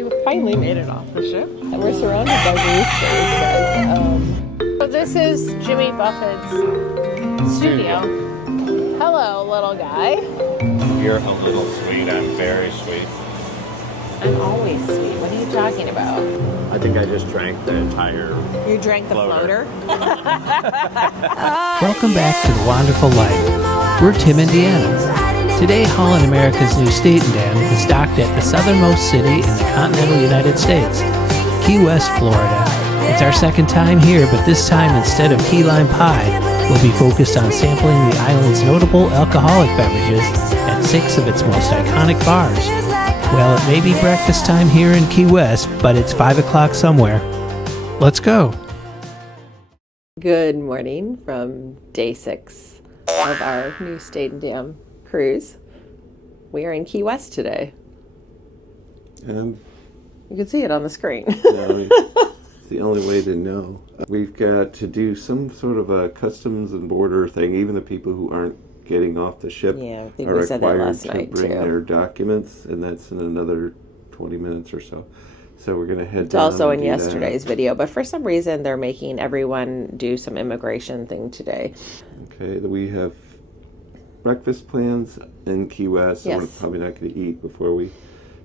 we finally made it off the ship. We're surrounded by roosters, guys. So this is Jimmy Buffett's studio. Hello, little guy. You're a little sweet. I'm very sweet. I'm always sweet. What are you talking about? I think I just drank the entire You drank the floater? Welcome back to The Wonderful Life. We're Tim, Indiana. Today, Holland, America's Nieuw Statendam is docked at the southernmost city in the continental United States, Key West, Florida. It's our second time here, but this time, instead of key lime pie, we'll be focused on sampling the island's notable alcoholic beverages at 6 of its most iconic bars. Well, it may be breakfast time here in Key West, but it's 5 o'clock somewhere. Let's go. Good morning from day 6 of our Nieuw Statendam cruise. We are in Key West today. You can see it on the screen. It's the only way to know. We've got to do some sort of a customs and border thing. Even the people who aren't getting off the ship Yeah, I think are we said that required last to night bring too. their documents, and that's in another 20 minutes or so. So we're going to head It's down also and in do yesterday's video, but for some reason they're making everyone do some immigration thing today. Okay, we have breakfast plans in Key West. Yes. So we're probably not going to eat before we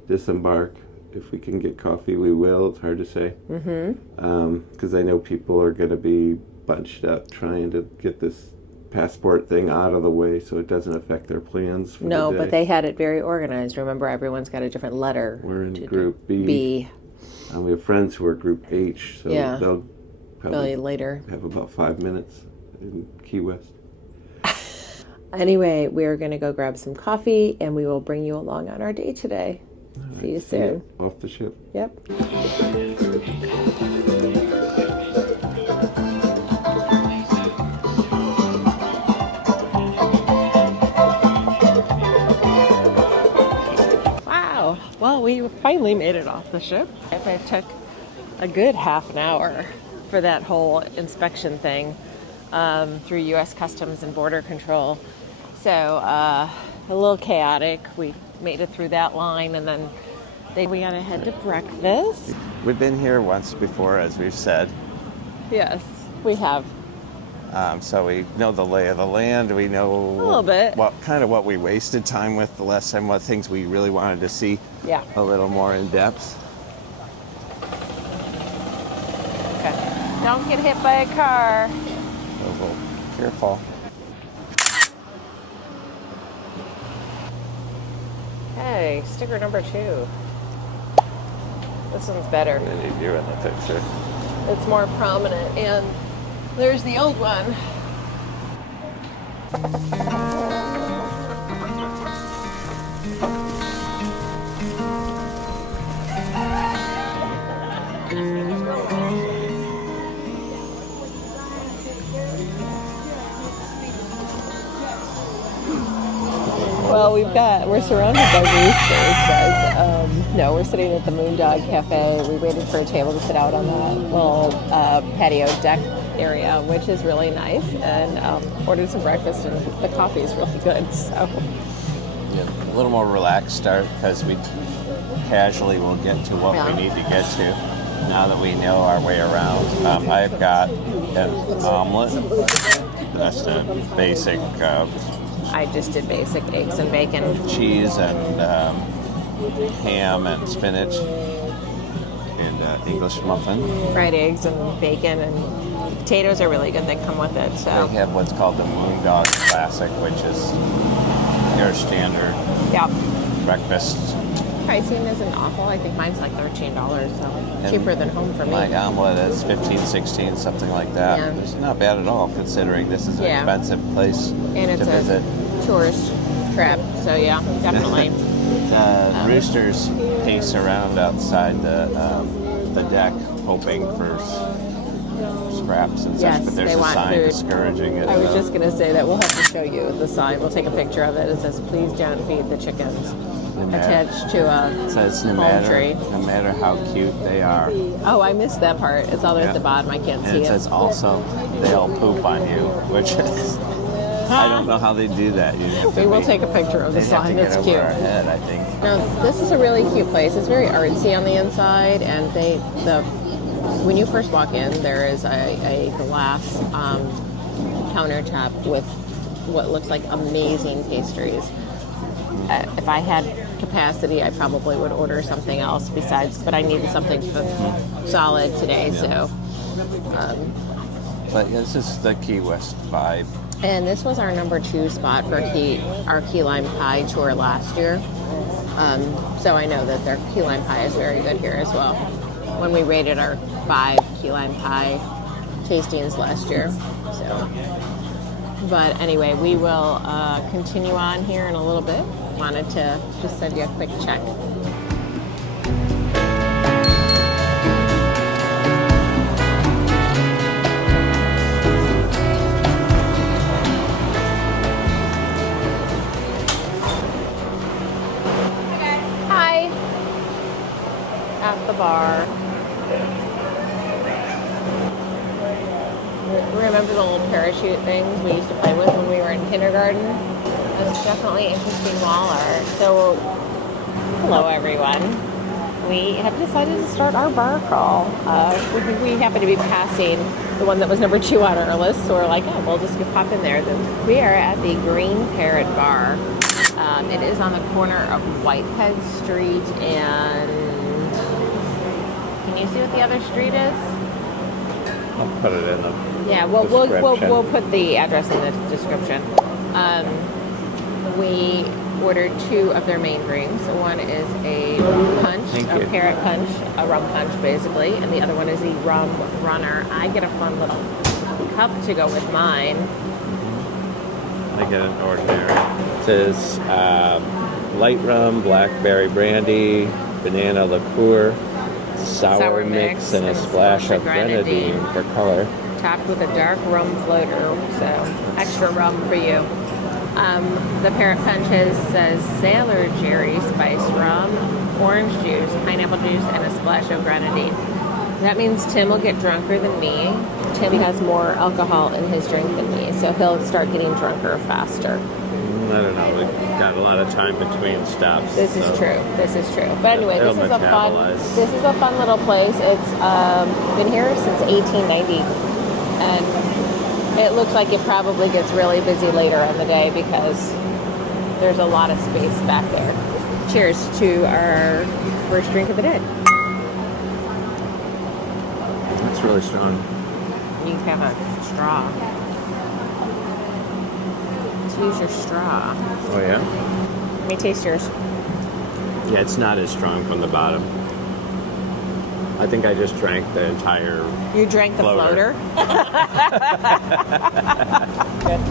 disembark. If we can get coffee, we will. It's hard to say. Because I know people are going to be bunched up trying to get this passport thing out of the way so it doesn't affect their plans for No, the day. but they had it very organized. Remember, everyone's got a different letter. We're in to Group B. B. And we have friends who are Group H, so Yeah. they'll probably Later. have about 5 minutes in Key West. Anyway, we're going to go grab some coffee, and we will bring you along on our day today. See you soon. Off the ship. Yep. Wow. Well, we finally made it off the ship. It took a good half an hour for that whole inspection thing through U.S. Customs and Border Control. So a little chaotic. We made it through that line, and then we got to head to breakfast. We've been here once before, as we've said. Yes, we have. So we know the lay of the land. We know A little bit. what we wasted time with the last time, what things we really wanted to see Yeah. a little more in depth. Okay. Don't get hit by a car. So careful. Hey, sticker number 2. This one's better. What did you do in the picture? It's more prominent, and there's the old one. Well, we're surrounded by roosters, guys. No, we're sitting at the Moondog Cafe. We waited for a table to sit out on that little patio deck area, which is really nice, and ordered some breakfast, and the coffee is really good. So Yeah, a little more relaxed start because we casually will get to what we need to get to now that we know our way around. I've got an omelet. That's the basic I just did basic eggs and bacon. cheese and ham and spinach and English muffin. Fried eggs and bacon, and potatoes are really good. They come with it. So They have what's called the Moondog Classic, which is your standard yeah, breakfast. pricing isn't awful. I think mine's like $13, so And cheaper than home for me. My omelet is 15, 16, something like that. Yeah. It's not bad at all, considering this is an Yeah. expensive place And it's to visit. a tourist trap. So yeah, definitely. The roosters pace around outside the deck, hoping for scraps and Yes, such, but there's they a want sign food. discouraging it. I was just gonna say that we'll have to show you the sign. We'll take a picture of it. It says, "Please don't feed the chickens." Attached to a It says no palm tree. matter how cute they are. Oh, I missed that part. It's all the way at the bottom. I can't And see it it. says also they'll poop on you, which is I don't know how they do that. You have to We will be- take a picture of the they have to sign. get It's over cute. our head, I think. Now, this is a really cute place. It's very artsy on the inside, and when you first walk in, there is a glass countertop with what looks like amazing pastries. If I had capacity, I probably would order something else besides, but I needed something solid today, so. But this is the Key West vibe. And this was our number 2 spot for our key lime pie tour last year. So I know that their key lime pie is very good here as well. When we rated our 5 key lime pie tastings last year. So, but anyway, we will continue on here in a little bit. Wanted to just send you a quick check. Hi. At the bar. Remember the little parachute things we used to play with when we were in kindergarten? That's definitely interesting wall art. So, hello everyone. We have decided to start our bar crawl. We happen to be passing the one that was number 2 on our list, so we're like, oh, we'll just go pop in there. We are at the Greene Parrot Bar. It is on the corner of Whitehead Street and... Can you see what the other street is? I'll put it in the we'll put the address in the description. We ordered 2 of their main drinks. One is a rum punch, a parrot punch, a rum punch basically, and the other one is a rum runner. I get a fun little cup to go with mine. I get an ordinary. It says light rum, blackberry brandy, banana liqueur, sour mix, and a splash of grenadine for color. Topped with a dark rum floater, so extra rum for you. The Parrot Punch says Sailor Jerry spiced rum, orange juice, pineapple juice, and a splash of grenadine. That means Tim will get drunker than me. Tim has more alcohol in his drink than me, so he'll start getting drunker faster. I don't know. We've got a lot of time between stops. This is true. But anyway, this is a fun little place. It's been here since 1890, and it looks like it probably gets really busy later in the day because there's a lot of space back there. Cheers to our first drink of the day. It's really strong. You have a straw. Let's use your straw. Oh yeah? Let me taste yours. Yeah, it's not as strong from the bottom. I think I just drank the entire You drank the floater? Good.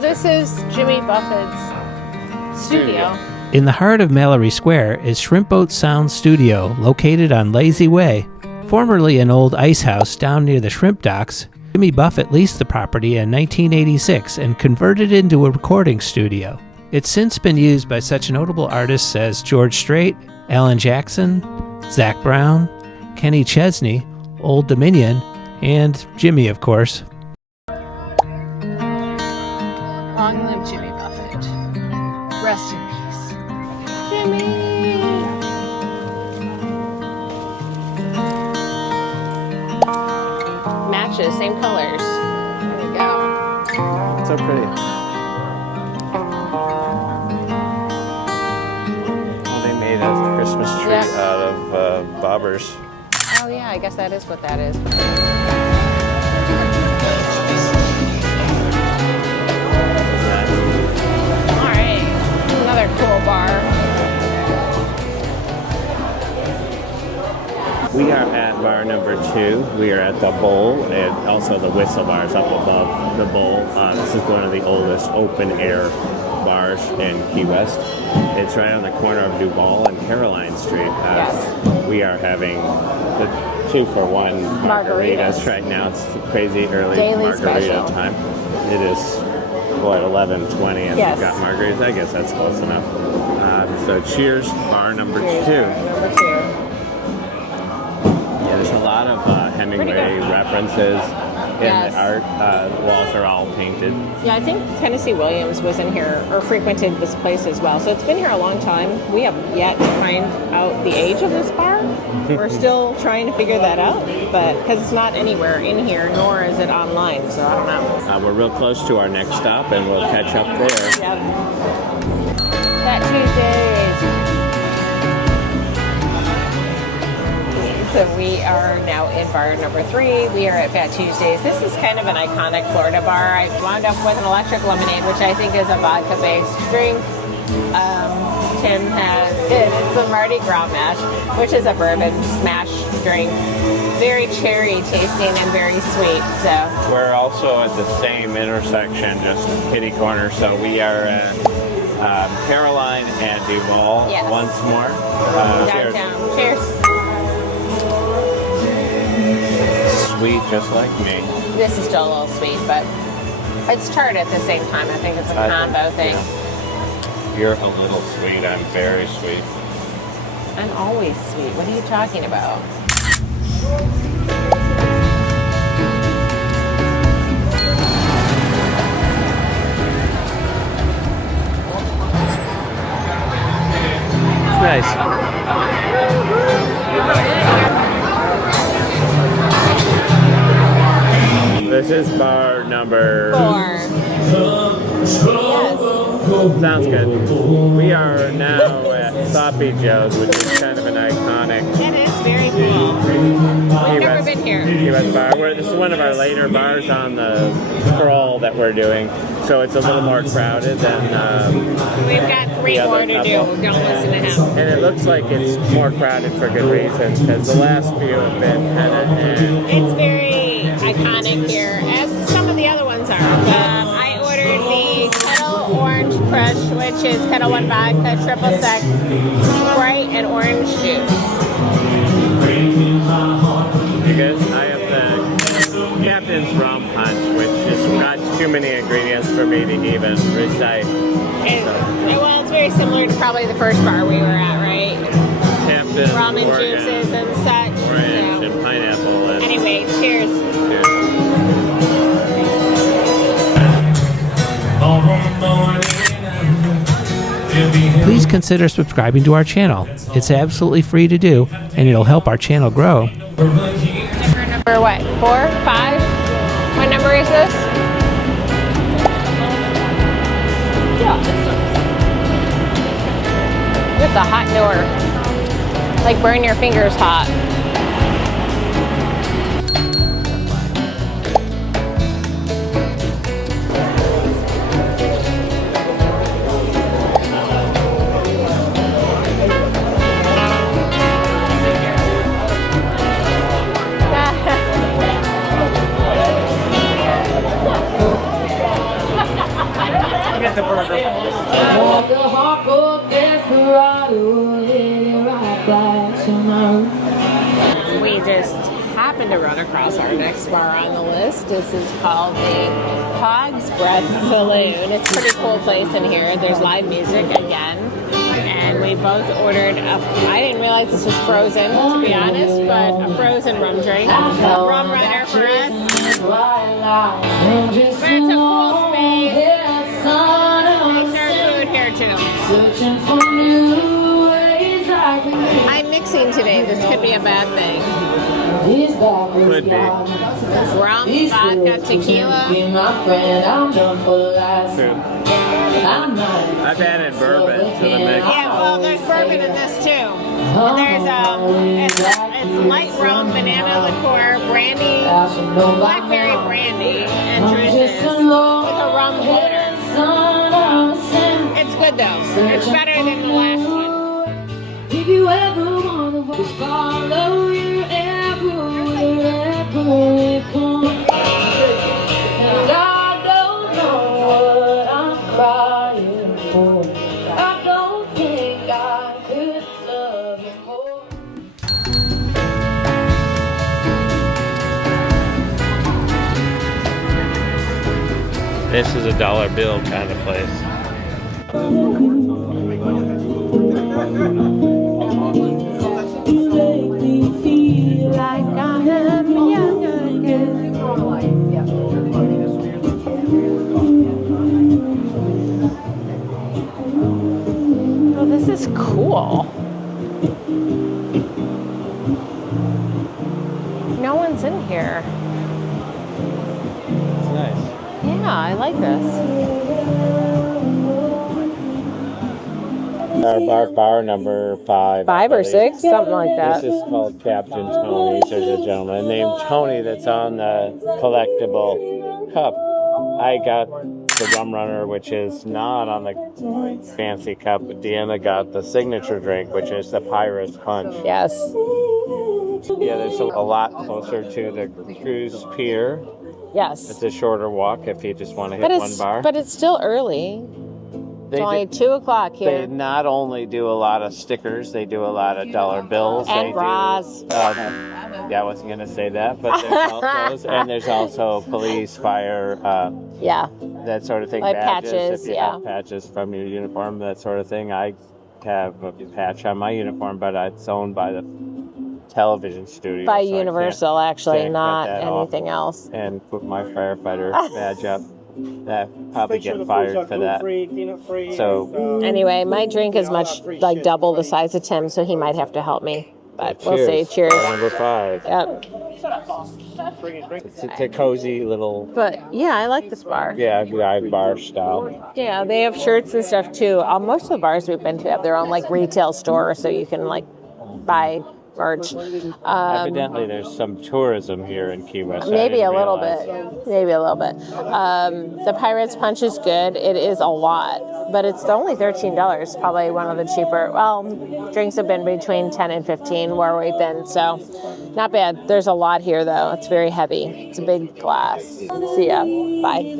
This is Jimmy Buffett's studio. In the heart of Mallory Square is Shrimpboat Sound Studio, located on Lazy Way. Formerly an old ice house down near the shrimp docks, Jimmy Buffett leased the property in 1986 and converted it into a recording studio. It's since been used by such notable artists as George Strait, Alan Jackson, Zach Brown, Kenny Chesney, Old Dominion, and Jimmy, of course. Long live Jimmy Buffett. Rest in peace. Jimmy! Matches, same colors. There we go. So pretty. Well, they made a Christmas tree out of bobbers. Oh yeah, I guess that is what that is. Another cool bar. We are at bar number 2. We are at the Bowl, and also the Whistle Bars up above the Bowl. This is one of the oldest open-air bars in Key West. It's right on the corner of Duval and Caroline Street. Yes. We are having the 2-for-1 margaritas right now. It's crazy early Daily margarita special. time. It is, what, 11:20, and Yes. we've got margaritas. I guess that's close enough. So cheers, bar number 2. Number 2. Yeah, there's a lot of Hemingway references in Yes. the art. Walls are all painted. Yeah, I think Tennessee Williams was in here or frequented this place as well. So it's been here a long time. We have yet to find out the age of this bar. We're still trying to figure that out, but because it's not anywhere in here, nor is it online. So I don't know. We're real close to our next stop, and we'll catch up there. Yep. Fat Tuesdays. So we are now in bar number 3. We are at Fat Tuesdays. This is kind of an iconic Florida bar. I wound up with an electric lemonade, which I think is a vodka-based drink. Tim has it's a Mardi Gras mash, which is a bourbon smash drink. Very cherry tasting and very sweet. So We're also at the same intersection, just kitty corner. So we are at Caroline and Duval Yes. once more. Cheers. downtown. Cheers. Sweet, just like me. This is still a little sweet, but it's charred at the same time. I think it's a combo thing. You're a little sweet. I'm very sweet. I'm always sweet. What are you talking about? Nice. This is bar number 4. Yes. Sounds good. We are now at Sloppy Joe's, which is kind of an iconic It is very cool. I've never been here. Key West bar. This is one of our later bars on the crawl that we're doing, so it's a little more crowded than We've got 3 the more other to do. couple. Don't listen to him. And it looks like it's more crowded for good reason, because the last few have been kind of It's very iconic here, as some of the other ones are. I ordered the Kettle Orange Crush, which is Kettle One vodka, triple sec, Sprite, and orange juice. because I have the Captain's Rum Punch, which has got too many ingredients for me to even recite. Well, it's very similar to probably the first bar we were at, right? Captain, Rum and Oregon, juices and such. orange, Yeah. and pineapple. And Anyway, cheers. Please consider subscribing to our channel. It's absolutely free to do, and it'll help our channel grow. Number what? 4? 5? What number is this? It's a hot door. Like burn your fingers hot. get the burger. We just happened to run across our next bar on the list. This is called the Hog's Breath Saloon. It's a pretty cool place in here. There's live music again. And we both ordered I didn't realize this was frozen, to be honest, but a frozen rum drink. Rum runner for us. But it's a cool space. They serve food here too. I'm mixing today. This could be a bad thing. Could be. Rum, vodka, tequila. I've added bourbon to the mix. Yeah, well, there's bourbon in this too. And there's it's light rum, banana liqueur, brandy, blackberry brandy, and juices with a rum floater. It's good though. It's better than the last one. If you ever want to follow your This is a dollar bill kind of place. Oh, this is cool. No one's in here. It's nice. Yeah, I like this. Our bar number 5. 5 or 6, something like that. This is called Captain Tony's. There's a gentleman named Tony that's on the collectible cup. I got the rum runner, which is not on the fancy cup. Deanna got the signature drink, which is the Pirate's Punch. Yes. Yeah, there's a lot closer to the cruise pier. Yes. It's a shorter walk if you just want to hit one bar. But it's still early. It's only 2 o'clock here. They not only do a lot of stickers, they do a lot of dollar bills. And bras. Yeah, I wasn't going to say that, but there's also, and there's also police, fire, yeah, that sort of thing. Like patches, patches, if you have patches from your uniform, that sort of thing. I have a patch on my uniform, but it's owned by the television studio. By so actually, can't not cut that anything off else. And put my firefighter badge up. That probably get fired for that. So anyway, my drink is much like double the size of Tim, so he might have to help me. But we'll see. Cheers. Number 5. Yep. It's a cozy little. But yeah, I like this bar. Yeah, bar style. Yeah, they have shirts and stuff too. Most of the bars we've been to have their own like retail store, so you can like buy merch. Evidently, there's some tourism here in Key West. Maybe a little bit. The Pirate's Punch is good. It is a lot, but it's only $13. Probably one of the cheaper. Well, drinks have been between 10 and 15 where we've been, so not bad. There's a lot here though. It's very heavy. It's a big glass. See ya. Bye.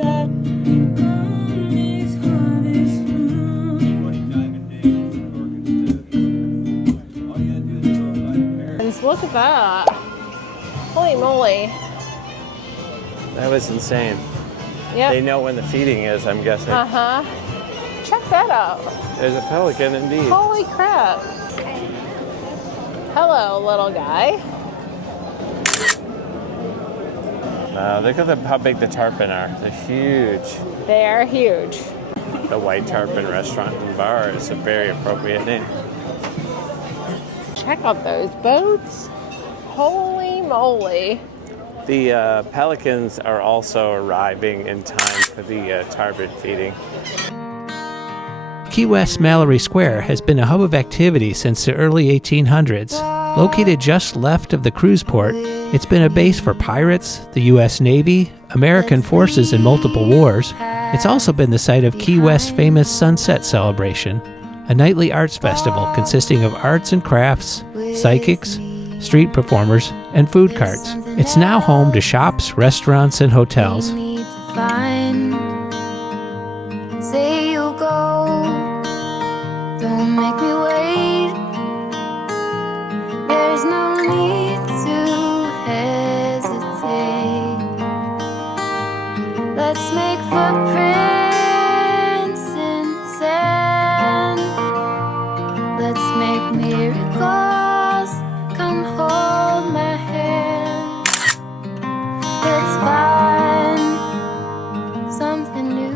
Look at that. Holy moly. That was insane. Yep. They know when the feeding is, I'm guessing. Uh-huh. Check that out. There's a pelican indeed. Holy crap. Hello, little guy. Look at how big the tarpon are. They're huge. They are huge. The White Tarpon Restaurant and Bar is a very appropriate name. Check out those boats. Holy moly. The pelicans are also arriving in time for the tarpon feeding. Key West's Mallory Square has been a hub of activity since the early 1800s. Located just left of the cruise port, it's been a base for pirates, the U.S. Navy, American forces in multiple wars. It's also been the site of Key West's famous Sunset Celebration, a nightly arts festival consisting of arts and crafts, psychics, street performers, and food carts. It's now home to shops, restaurants, and hotels. Say you'll go, don't make me wait. There's no need to hesitate. Let's make footprints in sand. Let's make miracles. Come hold my hand. Let's find something new.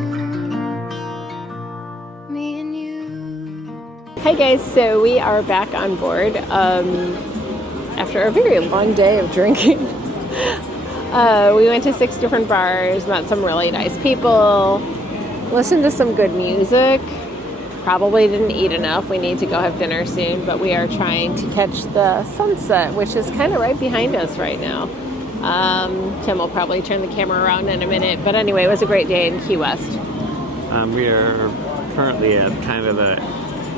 Me and you. Hi guys, so we are back on board after a very long day of drinking. We went to 6 different bars, met some really nice people, listened to some good music. Probably didn't eat enough. We need to go have dinner soon, but we are trying to catch the sunset, which is kind of right behind us right now. Tim will probably turn the camera around in a minute, but anyway, it was a great day in Key West. We are currently at kind of the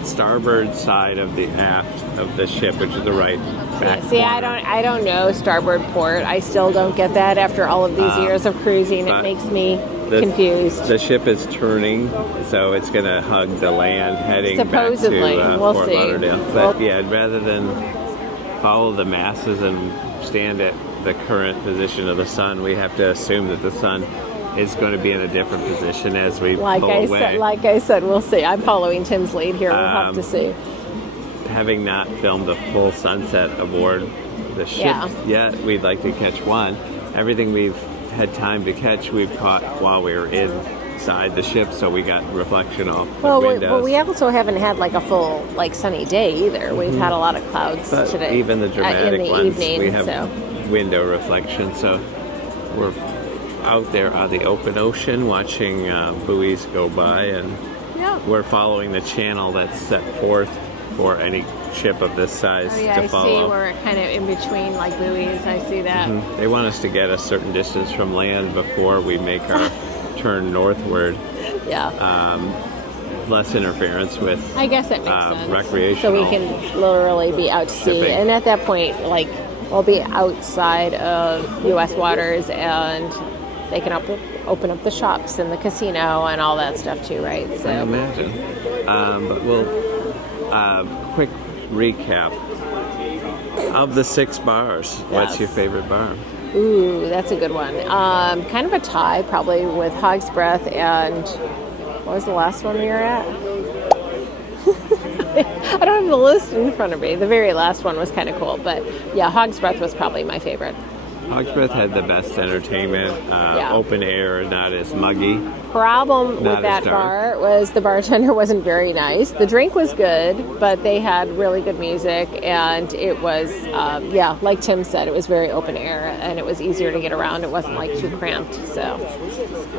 starboard side of the aft of the ship, which is the right back See, corner. I don't know starboard port. I still don't get that after all of these years of cruising. It makes me confused. The ship is turning, so it's going to hug the land heading Supposedly. back to We'll Fort see. Lauderdale. But yeah, rather than follow the masses and stand at the current position of the sun, we have to assume that the sun is going to be in a different position as we Like pull away. like I said, we'll see. I'm following Tim's lead here. We'll have to see. Having not filmed a full sunset aboard the ship yet, we'd like to catch one. Everything we've had time to catch, we've caught while we were inside the ship, so we got reflection off the windows. We also haven't had like a full sunny day either. We've had a lot of clouds But today. even the dramatic in the ones, evening, we have window reflection, so we're out there on the open ocean watching buoys go by, and we're following the channel that's set forth for any ship of this size to follow. I see we're kind of in between like buoys. I see that. They want us to get a certain distance from land before we make our turn northward. Less interference with I guess that makes sense. recreational. So we can literally be out to sea. shipping. And at that point, we'll be outside of U.S. waters, and they can open up the shops and the casino and all that stuff too, right? So I imagine. But we'll quick recap of the 6 bars. What's your favorite bar? Ooh, that's a good one. Kind of a tie, probably, with Hog's Breath and what was the last one we were at? I don't have the list in front of me. The very last one was kind of cool, but yeah, Hog's Breath was probably my favorite. Hog's Breath had the best entertainment, open air, not as muggy. Problem Not with that as dark. bar was the bartender wasn't very nice. The drink was good, but they had really good music, and it was, like Tim said, it was very open air, and it was easier to get around. It wasn't too cramped. So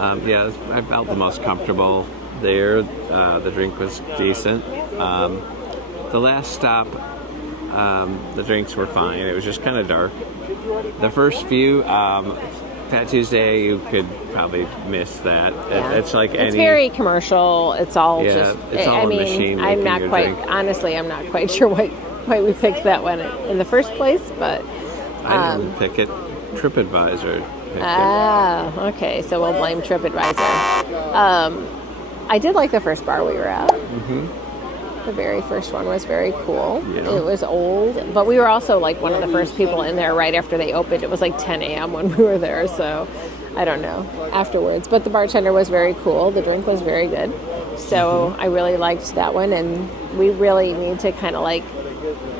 I felt the most comfortable there. The drink was decent. The last stop, the drinks were fine. It was just kind of dark. The first few, Fat Tuesday, you could probably miss that. It's like it's very commercial. It's all just. It's all a machine I'm making not your quite. drink. Honestly, I'm not quite sure why we picked that one in the first place, but. I didn't pick it. TripAdvisor picked it. Okay. So we'll blame TripAdvisor. I did like the first bar we were at. The very first one was very cool. Yeah. It was old, but we were also one of the first people in there right after they opened. It was 10 a.m. when we were there, so I don't know afterwards. But the bartender was very cool. The drink was very good. So I really liked that one, and we really need to kind of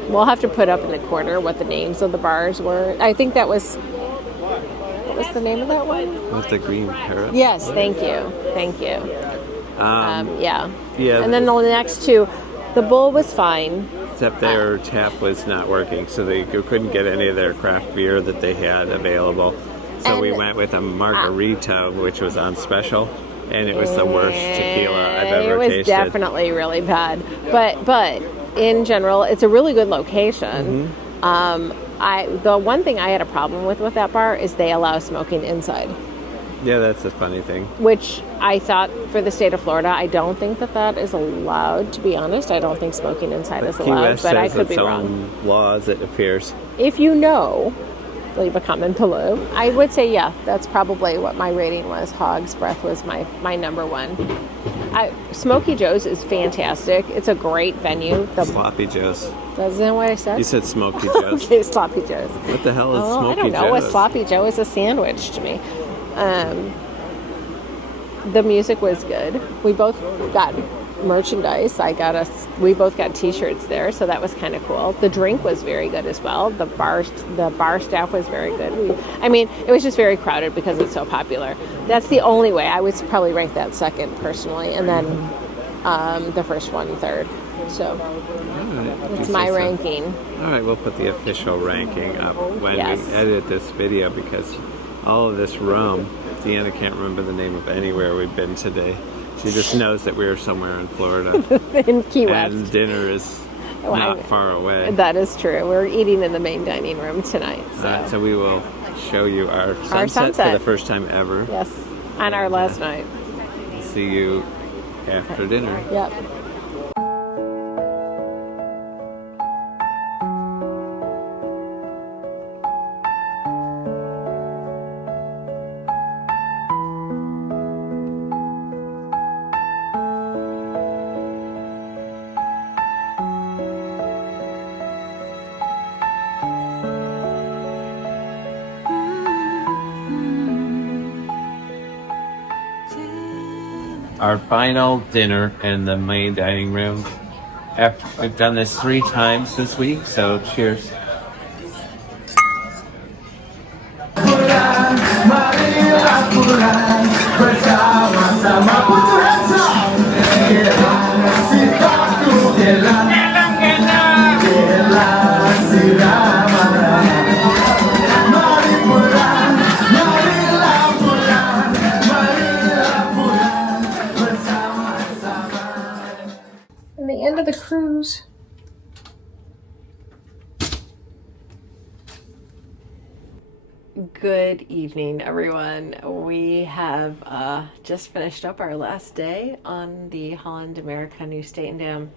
we'll have to put up in the corner what the names of the bars were. I think that was, what was the name of that one? With the green parrot. Yes, thank you. Yeah. And then the next two, the Bull was fine. Except their tap was not working, so they couldn't get any of their craft beer that they had available. So we went with a Margarita, which was on special, and it was the worst tequila I've ever tasted. It was definitely really bad. But in general, it's a really good location. The one thing I had a problem with that bar is they allow smoking inside. Yeah, that's a funny thing. Which I thought for the state of Florida, I don't think that is allowed, to be honest. I don't think smoking inside is Key allowed, West but I has could be its wrong. own laws, it appears. If you know, leave a comment below. I would say, that's probably what my rating was. Hog's Breath was my number one. Smoky Joe's is fantastic. It's a great venue. Sloppy Joe's. Isn't that what I said? You said Smoky Joe's. Okay, Sloppy Joe's. What the hell is Smoky I don't know. Joe's? A Sloppy Joe is a sandwich to me. The music was good. We both got merchandise. We both got T-shirts there, so that was kind of cool. The drink was very good as well. The bar staff was very good. It was just very crowded because it's so popular. That's the only way. I would probably rank that second personally, and then the first one third. So it's my ranking. All right, we'll put the official ranking up when we edit this video, because all of this rum, Deanna can't remember the name of anywhere we've been today. She just knows that we're somewhere in Florida. In Key West. And dinner is not far away. That is true. We're eating in the main dining room tonight. So we will show you our sunset for the first time ever. Yes, on our last night. See you after dinner. Yep. our final dinner in the main dining room. We've done this 3 times this week, so cheers. And the end of the cruise. Good evening, everyone. We have just finished up our last day on the Holland America Nieuw Statendam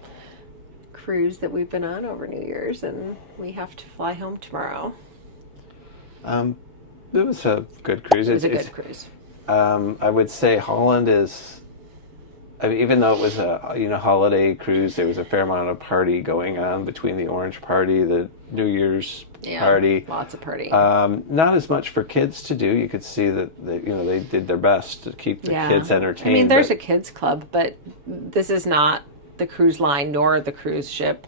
cruise that we've been on over New Year's, and we have to fly home tomorrow. It was a good cruise. It was a good cruise. I would say Holland is, I mean, even though it was a holiday cruise, there was a fair amount of party going on between the Orange Party, the New Year's party. Lots of party. Not as much for kids to do. You could see that they did their best to keep the kids entertained. I mean, there's a kids club, but this is not the cruise line nor the cruise ship.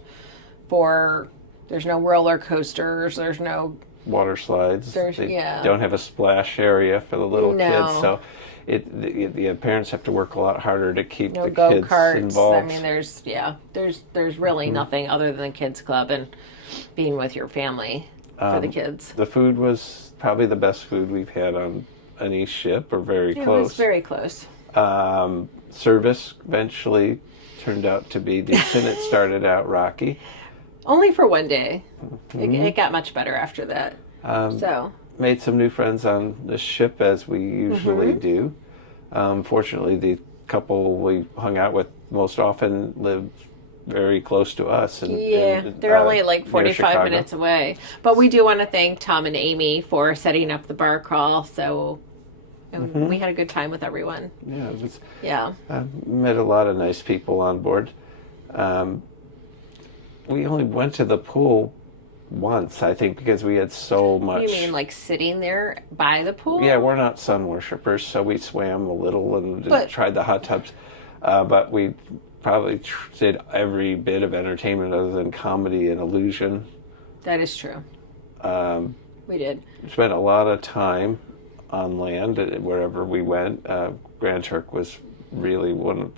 There's no roller coasters. There's no water slides. They don't have a splash area for the little kids, so the parents have to work a lot harder to keep the kids involved. I mean, there's really nothing other than the kids club and being with your family for the kids. The food was probably the best food we've had on any ship, or very close. It was very close. Service eventually turned out to be decent. It started out rocky. Only for one day. It got much better after that. Made some new friends on the ship, as we usually do. Fortunately, the couple we hung out with most often lived very close to us. They're only like 45 minutes away. But we do want to thank Tom and Amy for setting up the bar crawl. So we had a good time with everyone. Yeah, met a lot of nice people on board. We only went to the pool once, I think, because we had so much. You mean like sitting there by the pool? Yeah, we're not sun worshippers, so we swam a little and tried the hot tubs. But we probably did every bit of entertainment other than comedy and illusion. That is true. We did. Spent a lot of time on land wherever we went. Grand Turk was really one of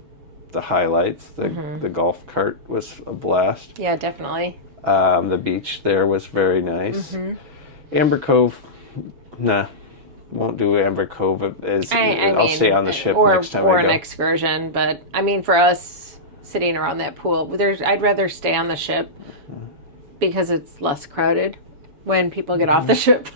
the highlights. The golf cart was a blast. Yeah, definitely. The beach there was very nice. Amber Cove, won't do Amber Cove. I'll stay on the ship next time I go. Or an excursion, but I mean, for us sitting around that pool, I'd rather stay on the ship because it's less crowded when people get off the ship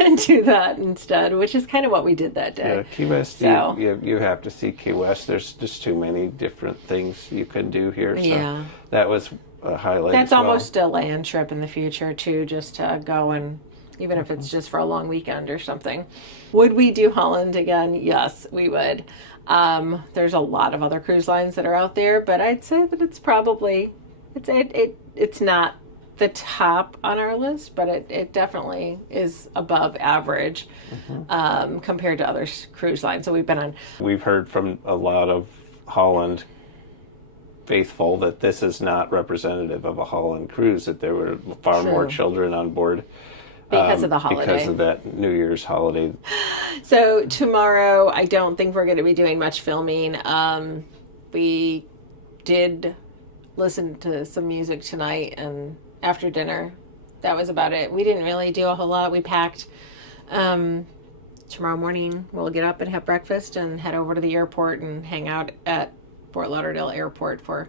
and do that instead, which is kind of what we did that day. Yeah, Key West, you have to see Key West. There's just too many different things you can do here. So that was a highlight. That's almost a land trip in the future too, just to go, and even if it's just for a long weekend or something. Would we do Holland again? Yes, we would. There's a lot of other cruise lines that are out there, but I'd say that it's probably it's not the top on our list, but it definitely is above average compared to other cruise lines that we've been on. We've heard from a lot of Holland faithful that this is not representative of a Holland cruise, that there were far more children on board because of the holiday. Because of that New Year's holiday. So tomorrow, I don't think we're going to be doing much filming. We did listen to some music tonight, and after dinner, that was about it. We didn't really do a whole lot. We packed. Tomorrow morning, we'll get up and have breakfast and head over to the airport and hang out at Fort Lauderdale Airport for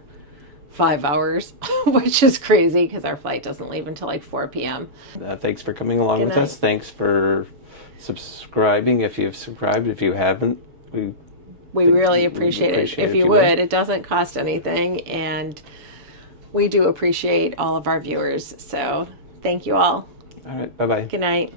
5 hours, which is crazy because our flight doesn't leave until like 4 p.m. Thanks for coming along with us. Thanks for subscribing. If you've subscribed, if you haven't, we really appreciate it. If you would, it doesn't cost anything, and we do appreciate all of our viewers. So thank you all. All right. Bye-bye. Good night.